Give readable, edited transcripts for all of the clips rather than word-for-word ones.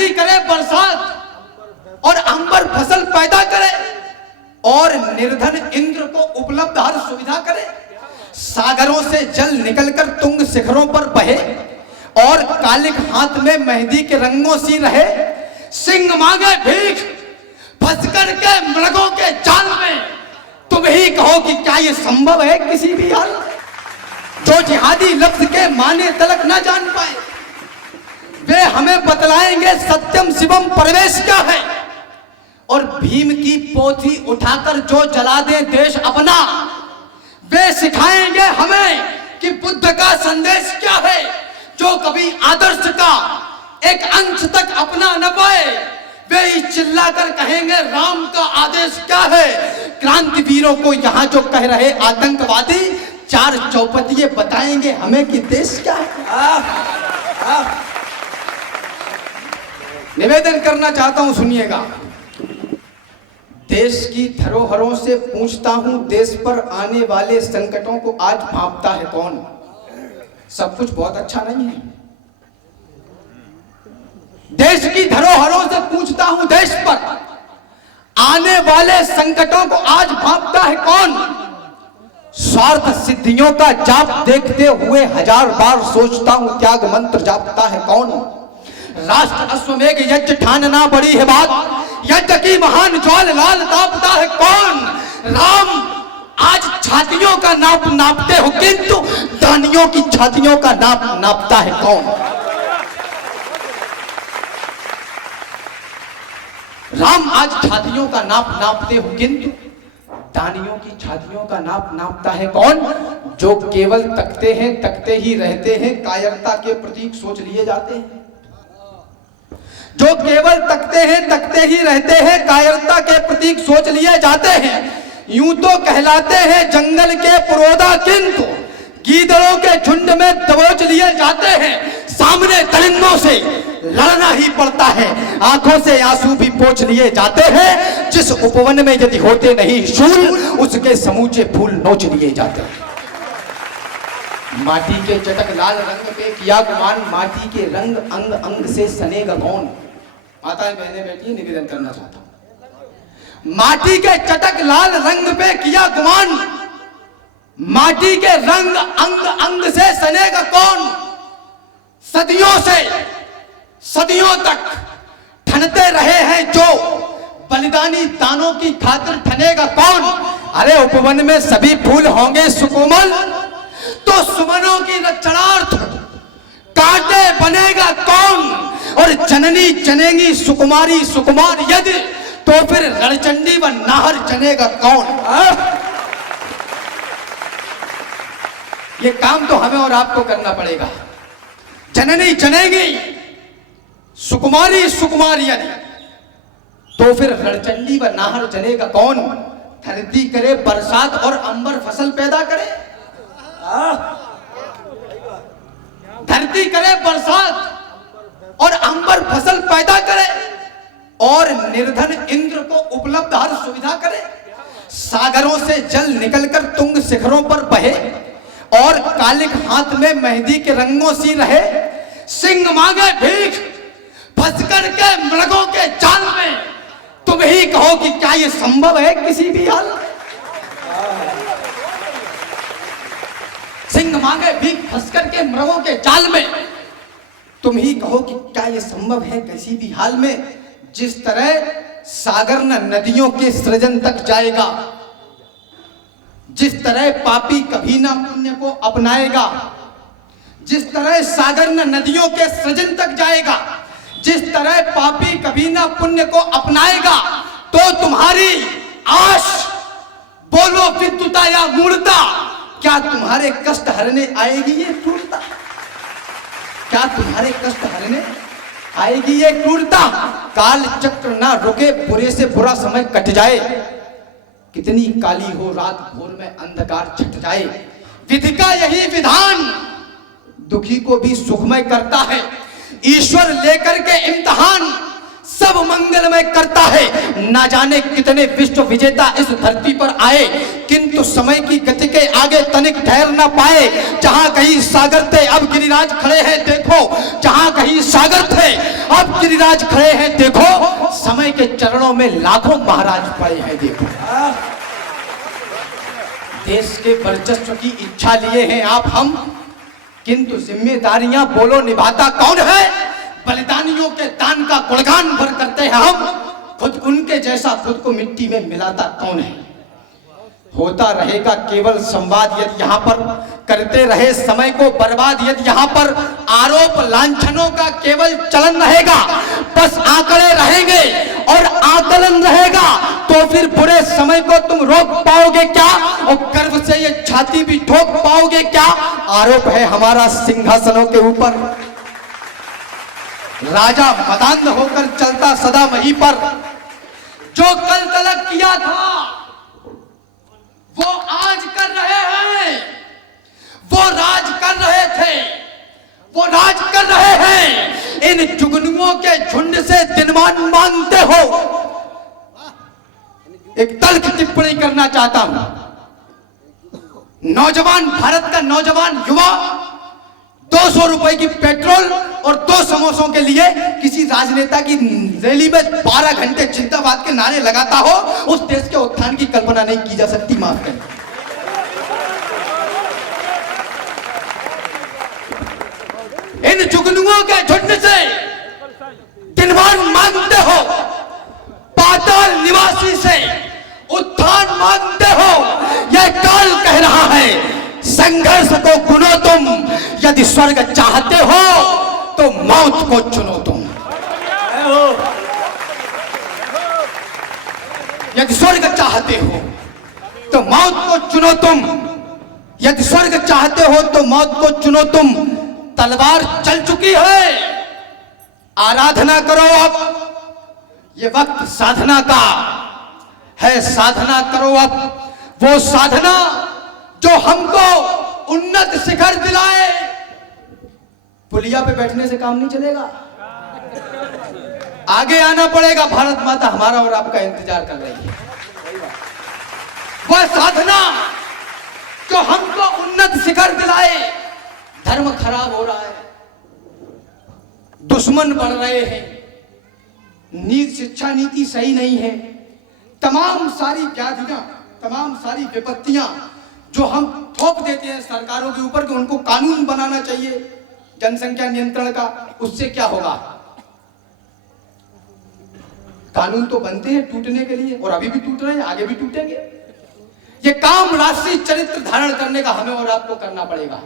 धरती करे बरसात और अंबर फसल पैदा करे और निर्धन इंद्र को उपलब्ध हर सुविधा करे। सागरों से जल निकलकर तुंग शिखरों पर बहे और कालिक हाथ में मेहंदी के रंगों सी रहे। सिंह मांगे भीख फंस कर के मृगों के जाल में। तुम ही कहो कि क्या ये संभव है किसी भी हाल। जो जिहादी लफ्ज के माने तलक ना जान पाए वे हमें बतलाएंगे सत्यम शिवम परवेश क्या है। और भीम की पोथी उठाकर जो जला दे देश अपना वे सिखाएंगे हमें कि बुद्ध का संदेश क्या है। जो कभी आदर्श का एक अंश तक अपना न पाए वे चिल्लाकर कहेंगे राम का आदेश क्या है। क्रांतिवीरों को यहाँ जो कह रहे आतंकवादी चार चौपतिये बताएंगे हमें कि देश क्या है। निवेदन करना चाहता हूं, सुनिएगा। देश की धरोहरों से पूछता हूं, देश पर आने वाले संकटों को आज भांपता है कौन। सब कुछ बहुत अच्छा नहीं है। देश की धरोहरों से पूछता हूं, देश पर आने वाले संकटों को आज भांपता है कौन। स्वार्थ सिद्धियों का जाप देखते हुए हजार बार सोचता हूं, त्याग मंत्र जापता है कौन। राष्ट्र अश्वमेघ यज्ञ ठानना बड़ी है बात, यज्ञ की महान ज्वाल लाल तापता है कौन। राम आज छातियों का नाप नापते हो किंतु दानियों की छातियों का नाप नापता है कौन। राम आज छातियों का नाप नापते हो किंतु दानियों की छातियों का नाप नापता है कौन। जो केवल तकते हैं तकते ही रहते हैं, कायरता के प्रतीक सोच लिए जाते हैं। जो केवल तकते हैं तकते ही रहते हैं, कायरता के प्रतीक सोच लिए जाते हैं। यूं तो कहलाते हैं जंगल के पुरोधा किंतु गीदड़ों के झुंड में दबोच लिए जाते हैं। सामने दरिंदों से लड़ना ही पड़ता है, आंखों से आंसू भी पोंछ लिए जाते हैं। जिस उपवन में यदि होते नहीं शूल उसके समूचे फूल नोच लिए जाते हैं। माटी के चटक लाल रंग पे किया गुमान, माटी के रंग अंग अंग से सनेगा कौन। माताएं बहनें बेटी निवेदन करना चाहता हूं, माटी के चटक लाल रंग पे किया गुमान, माटी के रंग अंग अंग से सनेगा कौन। सदियों से सदियों तक ठनते रहे हैं जो बलिदानी दानों की खातिर ठनेगा कौन। अरे उपवन में सभी फूल होंगे सुकोमल तो सुमनों की रक्षणार्थ कांटे बनेगा कौन। और जननी जनेगी सुकुमारी सुकुमार यदि तो फिर रणचंडी व नाहर जनेगा कौन। ये काम तो हमें और आपको करना पड़ेगा। जननी जनेगी सुकुमारी सुकुमार यदि तो फिर रणचंडी व नाहर जनेगा कौन। धरती करे बरसात और अंबर फसल पैदा करे। धरती करे बरसात और अंबर फसल पैदा करे और निर्धन इंद्र को उपलब्ध हर सुविधा करे। सागरों से जल निकलकर तुंग शिखरों पर बहे और कालिक हाथ में मेहंदी के रंगों सी रहे। सिंह मांगे भीख फंस कर के मृगों के जाल में। तुम ही कहो कि क्या ये संभव है किसी भी हाल। सिंह मांगे भीख फंस कर के मृगों के जाल में। तुम ही कहो कि क्या ये संभव है किसी भी हाल में। जिस तरह सागर न नदियों के सृजन तक जाएगा, जिस तरह पापी कभी ना पुण्य को अपनाएगा, जिस तरह सागर न नदियों के सृजन तक जाएगा, जिस तरह पापी कभी ना पुण्य को अपनाएगा, तो तुम्हारी आश बोलो विद्युता या मूर्ता, क्या तुम्हारे कष्ट हरने आएगी ये क्रूरता। क्या तुम्हारे कष्ट हरने आएगी ये क्रूरता। काल चक्र ना रुके, बुरे से बुरा समय कट जाए। कितनी काली हो रात, भोर में अंधकार छट जाए। विधि का यही विधान दुखी को भी सुखमय करता है। ईश्वर लेकर के इम्तिहान सब सब मंगलमय करता है। ना जाने कितने विश्व विजेता इस धरती पर आए, किंतु समय की गति के आगे तनिक ठहर ना पाए। जहां कहीं सागर थे अब गिरिराज खड़े हैं देखो, जहां कहीं सागर थे अब गिरिराज खड़े हैं देखो, समय के चरणों में लाखों महाराज पड़े हैं देखो। देश के वर्चस्व की इच्छा लिए हैं आप हम, किंतु जिम्मेदारियां बोलो निभाता कौन है? बलिदानियों के दान का गुणगान भर करते हैं हम, खुद उनके जैसा खुद को मिट्टी में मिलाता कौन है? होता रहेगा केवल संवाद यदि यहाँ पर करते रहे समय को बर्बाद, यदि यहाँ पर आरोप लांछनों का केवल चलन रहेगा, बस आंकड़े रहेंगे और आकलन रहेगा, तो फिर बुरे समय को तुम रोक पाओगे क्या? और गर्व से ये छाती भी ठोक पाओगे क्या? आरोप है हमारा सिंहासनों के ऊपर, राजा मदांध होकर चलता सदा वहीं पर। जो कल तलक किया था वो आज कर रहे हैं, वो राज कर रहे थे, वो राज कर रहे हैं। इन जुगनुओं के झुंड से दिनमान मांगते हो। एक तल्ख टिप्पणी करना चाहता हूं। नौजवान, भारत का नौजवान युवा 200 रुपए की पेट्रोल और 2 समोसों के लिए किसी राजनेता की रैली में 12 घंटे जिंदाबाद के नारे लगाता हो, उस देश के उत्थान की कल्पना नहीं की जा सकती। माफ करें। इन जुगनुओं के झुंड से दिनमान मांगते हो, पाताल निवासी से उत्थान मांगते हो। यह काल कह रहा है संघर्ष को चुनो तुम, यदि स्वर्ग चाहते हो तो मौत को चुनो तुम। यदि स्वर्ग चाहते हो तो मौत को चुनो तुम, यदि स्वर्ग चाहते हो तो मौत को चुनो तुम। तलवार चल चुकी है, आराधना करो अब, ये वक्त साधना का है, साधना करो अब। वो साधना जो हमको उन्नत शिखर दिलाए। पुलिया पे बैठने से काम नहीं चलेगा, आगे आना पड़ेगा। भारत माता हमारा और आपका इंतजार कर रही है। वह साधना जो हमको उन्नत शिखर दिलाए। धर्म खराब हो रहा है, दुश्मन बढ़ रहे हैं, नीति शिक्षा नीति सही नहीं है, तमाम सारी व्याधियां, तमाम सारी विपत्तियां जो हम थोप देते हैं सरकारों के ऊपर कि उनको कानून बनाना चाहिए जनसंख्या नियंत्रण का, उससे क्या होगा? कानून तो बनते हैं टूटने के लिए, और अभी भी टूट रहे हैं, आगे भी टूटेंगे। ये काम राष्ट्रीय चरित्र धारण करने का हमें और आपको करना पड़ेगा।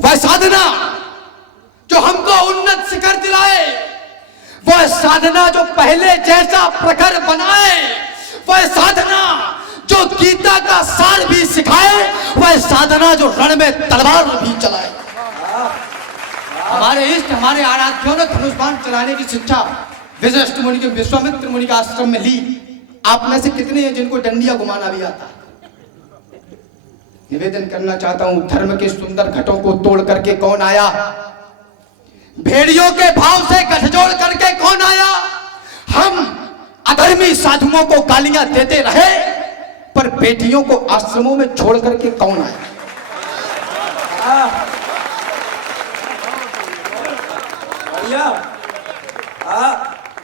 वह साधना जो हमको उन्नत शिखर दिलाए, वह साधना जो पहले जैसा प्रखर बनाए, वह साधना जो गीता का सार भी सिखाए, वह साधना जो रण में तलवार भी चलाए। हमारे इष्ट, हमारे आराध्यों ने धनुष बाण चलाने की शिक्षा वशिष्ठ मुनि के, विश्वामित्र मुनि के आश्रम में ली। आप में से कितने हैं जिनको डंडिया घुमाना भी आता? निवेदन करना चाहता हूं, धर्म के सुंदर घटों को तोड़ करके कौन आया? भेड़ियों के भाव से गठजोड़ करके कौन आया? हम अधर्मी साधुओं को गालियां देते रहे, पर बेटियों को आश्रमों में छोड़ करके कौन आया?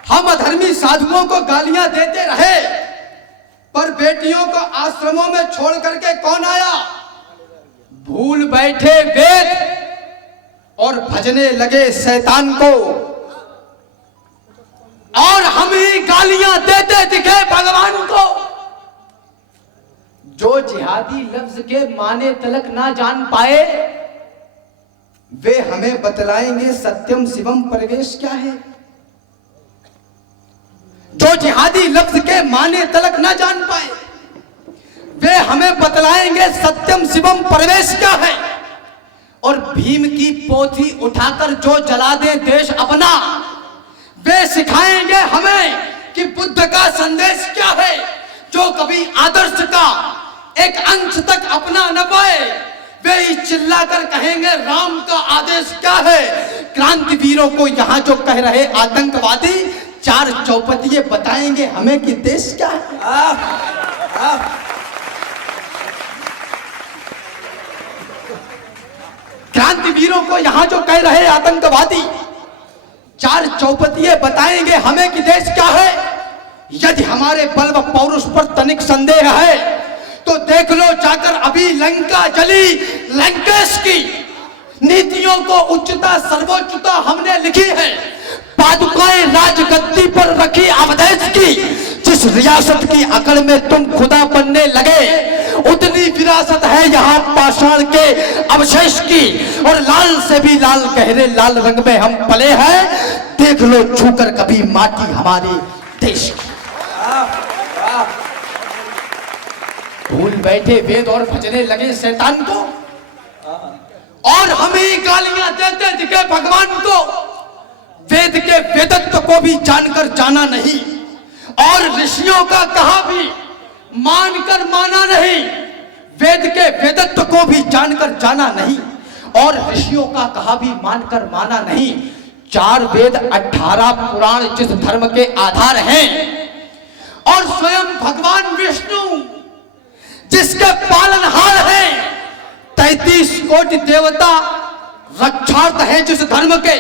हम अधर्मी साधुओं को गालियां देते रहे, पर बेटियों को आश्रमों में छोड़ करके कौन आया? भूल बैठे वेद और भजने लगे शैतान को, और हम ही गालियां देते दिखे भगवान को। जो जिहादी लफ्ज के माने तलक ना जान पाए, वे हमें बतलाएंगे सत्यम शिवम परवेश क्या है। जो जिहादी लफ्ज के माने तलक ना जान पाए, वे हमें बतलाएंगे सत्यम शिवम परवेश क्या है। और भीम की पोथी उठाकर जो जला दे देश अपना, वे सिखाएंगे हमें कि बुद्ध का संदेश क्या है। जो कभी आदर्श का एक अंश तक अपना न पाए, वे ही चिल्लाकर कहेंगे राम का आदेश क्या है। क्रांतिवीरों को यहाँ जो कह रहे आतंकवादी, चार चौपतिये बताएंगे हमें कि देश क्या है। क्रांतिवीरों को यहाँ जो कह रहे आतंकवादी, चार चौपतिये बताएंगे हमें कि देश क्या है। यदि हमारे बल व पौरुष पर तनिक संदेह है तो देख लो जाकर अभी लंका जली। लंकेश की नीतियों को उच्चता सर्वोच्चता हमने लिखी है। पादुकाएं राजगद्दी पर रखी अवधेश की। जिस रियासत की अकड़ में तुम खुदा बनने लगे, उतनी विरासत है यहाँ पाषाण के अवशेष की। और लाल से भी लाल गहरे लाल रंग में हम पले हैं। देख लो छूकर कभी माटी हमारे देश की। भूल बैठे वेद और भजने लगे शैतान को, और हमें गालियां देते दिखे भगवान को। वेद के वेदत्व को भी जानकर जाना नहीं, और ऋषियों का कहा भी मानकर माना नहीं। वेद के वेदत्व को भी जानकर जाना नहीं, और ऋषियों का कहा भी मानकर माना नहीं। 4 वेद 18 पुराण जिस धर्म के आधार हैं, और स्वयं भगवान विष्णु जिसके पालनहार हैं। 33 कोटि देवता रक्षार्थ हैं जिस धर्म के।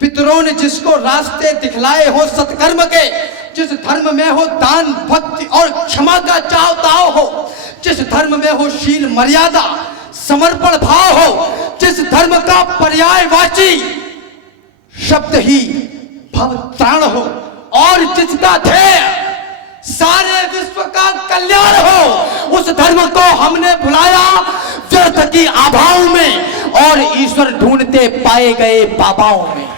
पितरों ने जिसको रास्ते दिखलाए हो सत्कर्म के। जिस धर्म में हो दान भक्ति और क्षमा का चाव ताव हो। जिस धर्म में हो शील मर्यादा समर्पण भाव हो। जिस धर्म का पर्यायवाची शब्द ही भव त्राण हो, और जिसका ध्येय सारे विश्व का कल्याण हो। उस धर्म को हमने भुलाया व्यर्थ की आभाओं में, और ईश्वर ढूंढते पाए गए बाबाओं में।